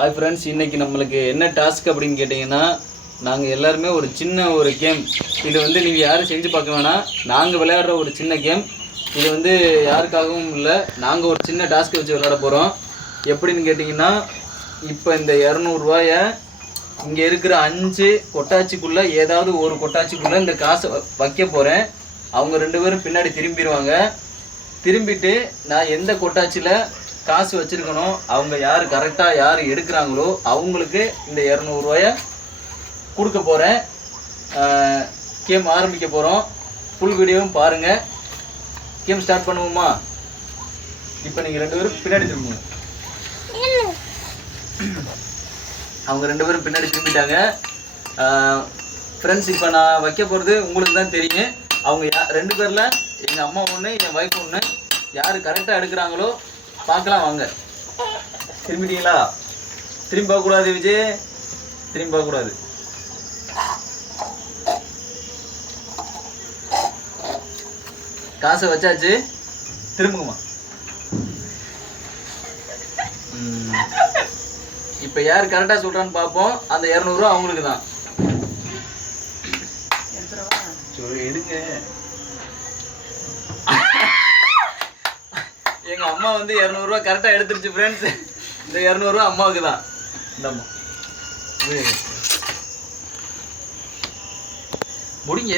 Hi friends, இன்றைக்கி நம்மளுக்கு என்ன டாஸ்க் அப்படின்னு கேட்டிங்கன்னா, நாங்கள் எல்லாருமே ஒரு சின்ன ஒரு கேம். இது வந்து நீங்கள் யாரும் செஞ்சு பார்க்க வேணாம். நாங்கள் விளையாடுற ஒரு சின்ன கேம். இது வந்து யாருக்காகவும் இல்லை, நாங்கள் ஒரு சின்ன டாஸ்க் வச்சு விளையாட போகிறோம். எப்படின்னு கேட்டிங்கன்னா, இப்போ இந்த 200 இங்கே இருக்கிற 5 கொட்டாச்சிக்குள்ளே ஏதாவது ஒரு கொட்டாச்சிக்குள்ளே இந்த காசை வைக்க போகிறேன். அவங்க 2 பேரும் பின்னாடி திரும்பிடுவாங்க. திரும்பிட்டு நான் எந்த கொட்டாச்சியில் காசு வச்சுருக்கணும், அவங்க யார் கரெக்டாக யார் எடுக்கிறாங்களோ அவங்களுக்கு இந்த 200 கொடுக்க போகிறேன். கேம் ஆரம்பிக்க போகிறோம். ஃபுல் வீடியோவும் பாருங்கள். கேம் ஸ்டார்ட் பண்ணுவோமா? இப்போ நீங்கள் 2 பேரும் பின்னாடி திரும்புங்க. அவங்க 2 பேரும் பின்னாடி திரும்பிட்டாங்க. ஃப்ரெண்ட்ஸ், இப்போ நான் வைக்க போகிறது உங்களுக்கு தான் தெரியும். அவங்க 2 பேரில் எங்கள் அம்மா ஒன்று, என் ஒய்ஃப் ஒன்று. யார் கரெக்டாக எடுக்கிறாங்களோ பார்க்கலாம். வாங்க. திரும்பிட்டீங்களா? திரும்பி பார்க்கக்கூடாது விஜய், திரும்பி பார்க்கக்கூடாது. காசை வச்சாச்சு, திரும்புங்கம்மா. இப்போ யார் கரெக்டாக சொல்கிறான்னு பார்ப்போம். அந்த 200 அவங்களுக்கு தான். எடுங்க. எங்கள் அம்மா வந்து 200 கரெக்டாக எடுத்துருச்சு ஃப்ரெண்ட்ஸ். இந்த 200 அம்மாவுக்கு தான். இந்த அம்மா முடிங்க.